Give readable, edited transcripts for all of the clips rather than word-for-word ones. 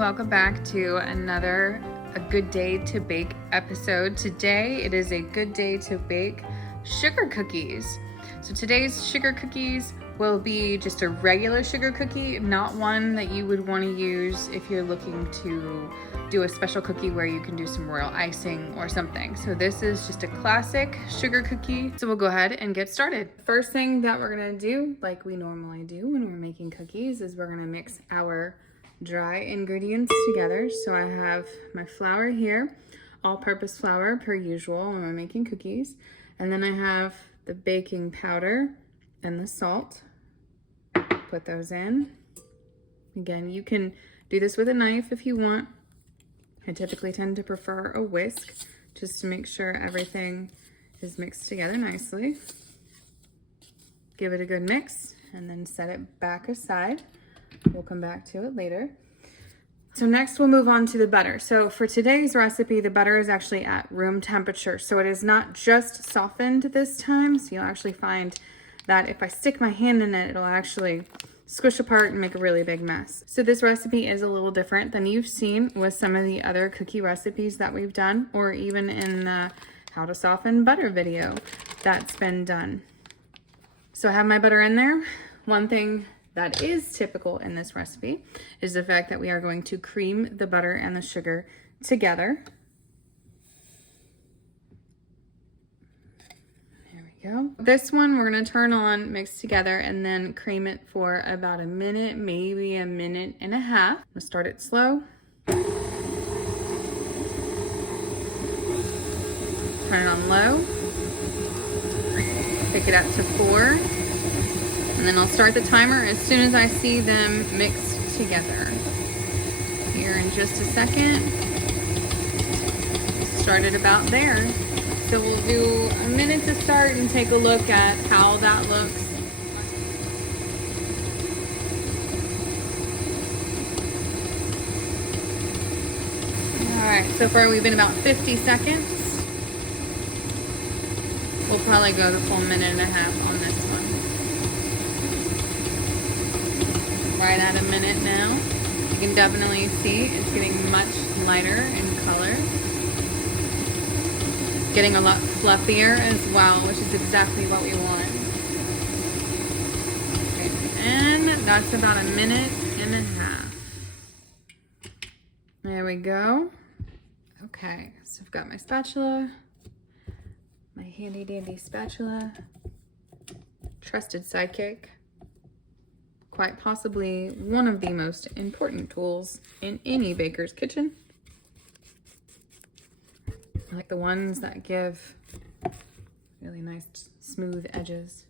welcome back to another A Good Day to Bake episode. Today it is a good day to bake sugar cookies. So today's sugar cookies will be just a regular sugar cookie, not one that you would want to use if you're looking to do a special cookie where you can do some royal icing or something. So this is just a classic sugar cookie. So we'll go ahead and get started. First thing that we're gonna do, like we normally do when we're making cookies, is we're gonna mix our dry ingredients together. So I have my flour here, all-purpose flour per usual when we're making cookies. And then I have the baking powder and the salt. Put those in. Again, you can do this with a knife if you want. I typically tend to prefer a whisk just to make sure everything is mixed together nicely. Give it a good mix and then set it back aside. We'll come back to it later. So next we'll move on to the butter. So for today's recipe, the butter is actually at room temperature. So it is not just softened this time. So you'll actually find that if I stick my hand in it, it'll actually squish apart and make a really big mess. So this recipe is a little different than you've seen with some of the other cookie recipes that we've done, or even in the how to soften butter video that's been done. So I have my butter in there. One thing that is typical in this recipe is the fact that we are going to cream the butter and the sugar together. There we go. This one we're going to turn on, mix together, and then cream it for about a minute, maybe a minute and a half. I'm going to start it slow. Turn it on low. Pick it up to 4. And then I'll start the timer as soon as I see them mixed together. Here in just a second. Start it about there. So we'll do a minute to start and take a look at how that looks. All right, so far we've been about 50 seconds. We'll probably go the full minute and a half on this one. Right at a minute now. You can definitely see it's getting much lighter in color. Getting a lot fluffier as well, which is exactly what we want. Okay, and that's about a minute and a half. There we go. Okay, so I've got my spatula, my handy dandy spatula, trusted sidekick. Quite possibly one of the most important tools in any baker's kitchen. I like the ones that give really nice smooth edges.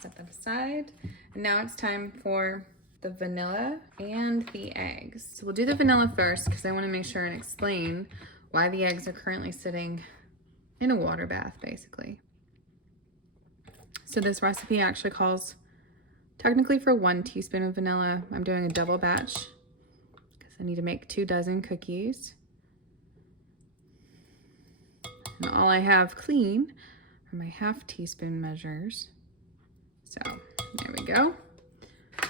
Set that aside. And now it's time for the vanilla and the eggs. So we'll do the vanilla first because I want to make sure and explain why the eggs are currently sitting in a water bath, basically. So this recipe actually calls technically for 1 teaspoon of vanilla. I'm doing a double batch because I need to make 2 dozen cookies. And all I have clean are my 1/2 teaspoon measures. So there we go.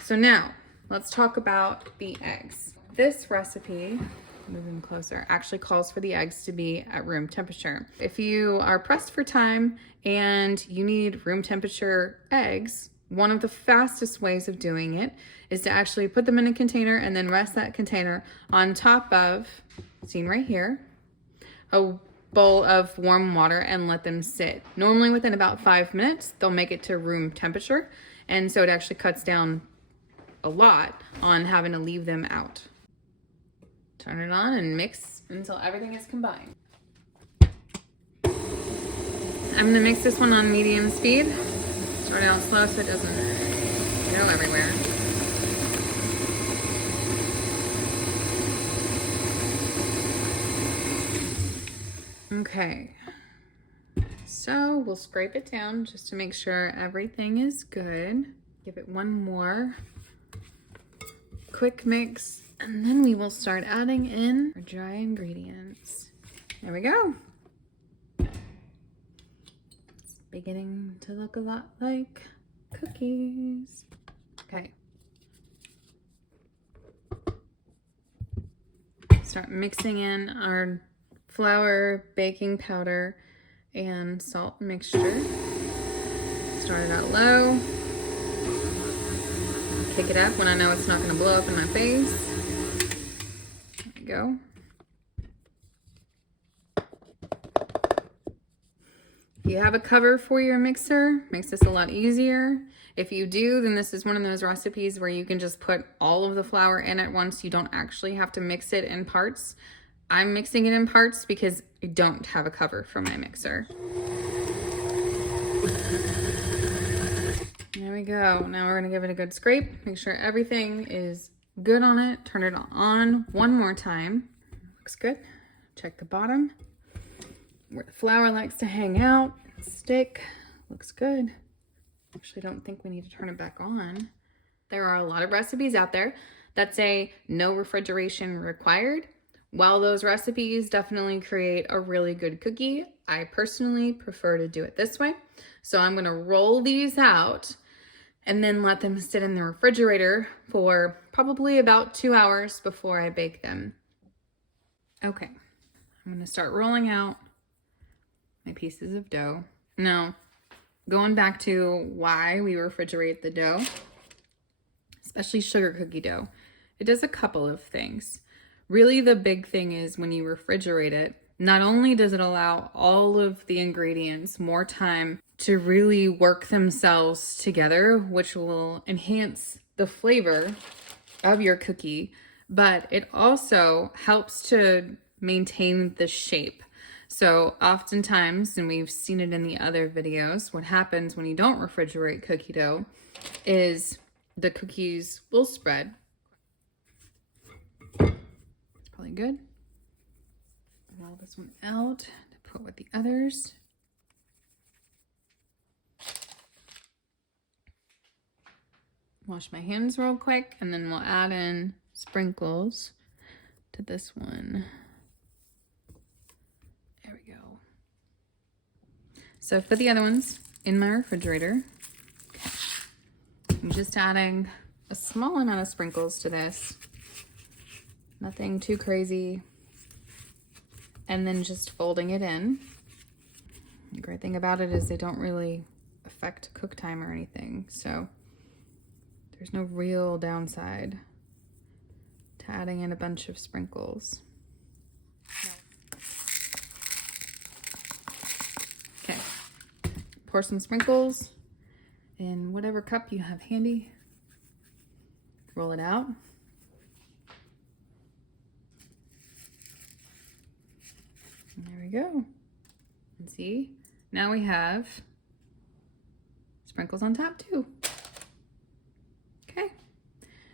So now let's talk about the eggs. This recipe, moving closer, actually calls for the eggs to be at room temperature. If you are pressed for time and you need room temperature eggs, one of the fastest ways of doing it is to actually put them in a container and then rest that container on top of, seen right here, a bowl of warm water and let them sit. Normally within about 5 minutes, they'll make it to room temperature. And so it actually cuts down a lot on having to leave them out. Turn it on and mix until everything is combined. I'm gonna mix this one on medium speed. Start out slow so it doesn't go everywhere. Okay, so we'll scrape it down just to make sure everything is good. Give it one more quick mix. And then we will start adding in our dry ingredients. There we go. It's beginning to look a lot like cookies. Okay. start mixing in our flour, baking powder, and salt mixture. Start it out low. Kick it up when I know it's not gonna blow up in my face. There we go. If you have a cover for your mixer, makes this a lot easier. If you do, then this is one of those recipes where you can just put all of the flour in at once. You don't actually have to mix it in parts. I'm mixing it in parts because I don't have a cover for my mixer. There we go. Now we're gonna give it a good scrape. Make sure everything is good on it. Turn it on one more time. Looks good. Check the bottom, where the flour likes to hang out, stick. Looks good. Actually, don't think we need to turn it back on. There are a lot of recipes out there that say no refrigeration required. While those recipes definitely create a really good cookie, I personally prefer to do it this way. So I'm gonna roll these out and then let them sit in the refrigerator for probably about 2 hours before I bake them. Okay, I'm gonna start rolling out my pieces of dough. Now, going back to why we refrigerate the dough, especially sugar cookie dough, it does a couple of things. Really, the big thing is when you refrigerate it, not only does it allow all of the ingredients more time to really work themselves together, which will enhance the flavor of your cookie, but it also helps to maintain the shape. So oftentimes, and we've seen it in the other videos, what happens when you don't refrigerate cookie dough is the cookies will spread. It's probably good. Roll this one out to put with the others. Wash my hands real quick, and then we'll add in sprinkles to this one. There we go. So I've put the other ones in my refrigerator. Okay. I'm just adding a small amount of sprinkles to this. Nothing too crazy. And then just folding it in. The great thing about it is they don't really affect cook time or anything. So there's no real downside to adding in a bunch of sprinkles. Okay, pour some sprinkles in whatever cup you have handy. Roll it out. And there we go. And see, now we have sprinkles on top too. Okay,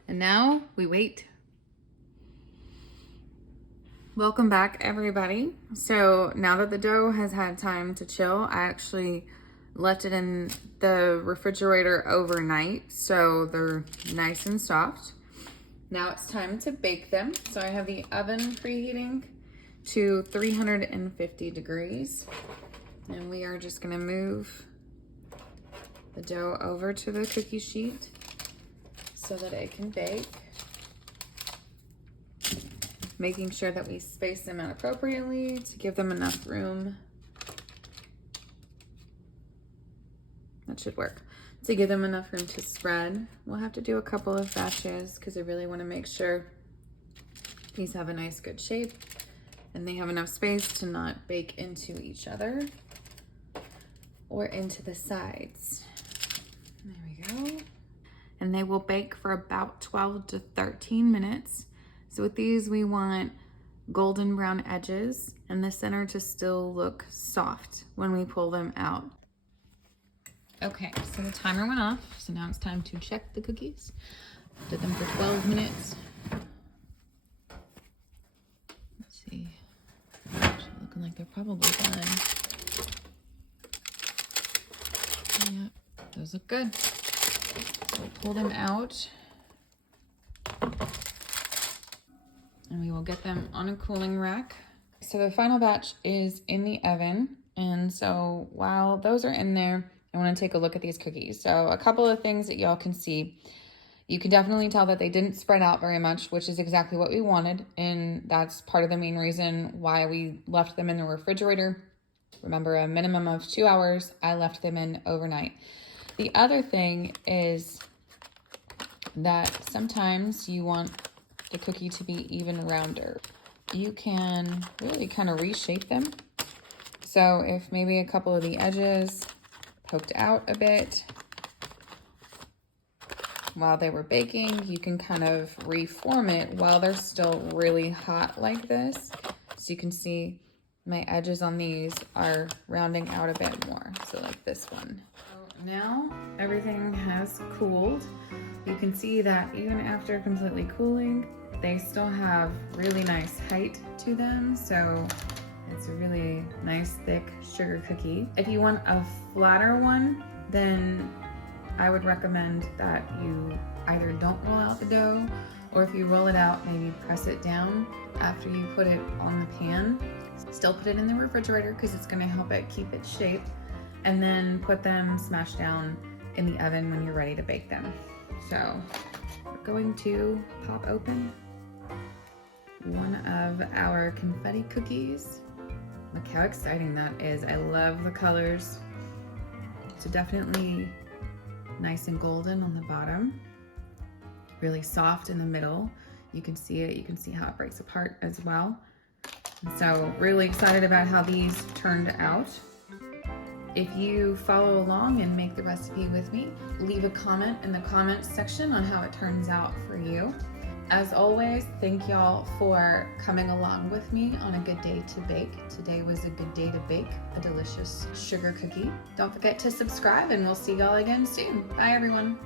and now we wait. Welcome back, everybody. So now that the dough has had time to chill, I actually left it in the refrigerator overnight, so they're nice and soft. Now it's time to bake them. So I have the oven preheating to 350 degrees. And we are just gonna move the dough over to the cookie sheet so that it can bake. Making sure that we space them out appropriately to give them enough room. That should work. To give them enough room to spread. We'll have to do a couple of batches because I really want to make sure these have a nice good shape and they have enough space to not bake into each other or into the sides. There we go. And they will bake for about 12 to 13 minutes. So with these, we want golden brown edges and the center to still look soft when we pull them out. Okay, so the timer went off. So now it's time to check the cookies. Did them for 12 minutes. Let's see. Actually looking like they're probably done. Yeah, those look good. So we'll pull them out. And we will get them on a cooling rack. So the final batch is in the oven. And so while those are in there, I want to take a look at these cookies. So a couple of things that y'all can see. You can definitely tell that they didn't spread out very much, which is exactly what we wanted. And that's part of the main reason why we left them in the refrigerator. Remember, a minimum of 2 hours. I left them in overnight. The other thing is that sometimes you want the cookie to be even rounder. You can really kind of reshape them. So if maybe a couple of the edges poked out a bit while they were baking, you can kind of reform it while they're still really hot like this. So you can see my edges on these are rounding out a bit more. So like this one. So now everything has cooled. You can see that even after completely cooling, they still have really nice height to them. So it's a really nice thick sugar cookie. If you want a flatter one, then I would recommend that you either don't roll out the dough, or if you roll it out, maybe press it down after you put it on the pan. Still put it in the refrigerator because it's gonna help it keep its shape, and then put them smashed down in the oven when you're ready to bake them. So we're going to pop open one of our confetti cookies. Look how exciting that is. I love the colors. So definitely nice and golden on the bottom, really soft in the middle. You can see it, you can see how it breaks apart as well. So really excited about how these turned out. If you follow along and make the recipe with me, leave a comment in the comments section on how it turns out for you. As always, thank y'all for coming along with me on a good day to bake. Today was a good day to bake a delicious sugar cookie. Don't forget to subscribe, and we'll see y'all again soon. Bye everyone.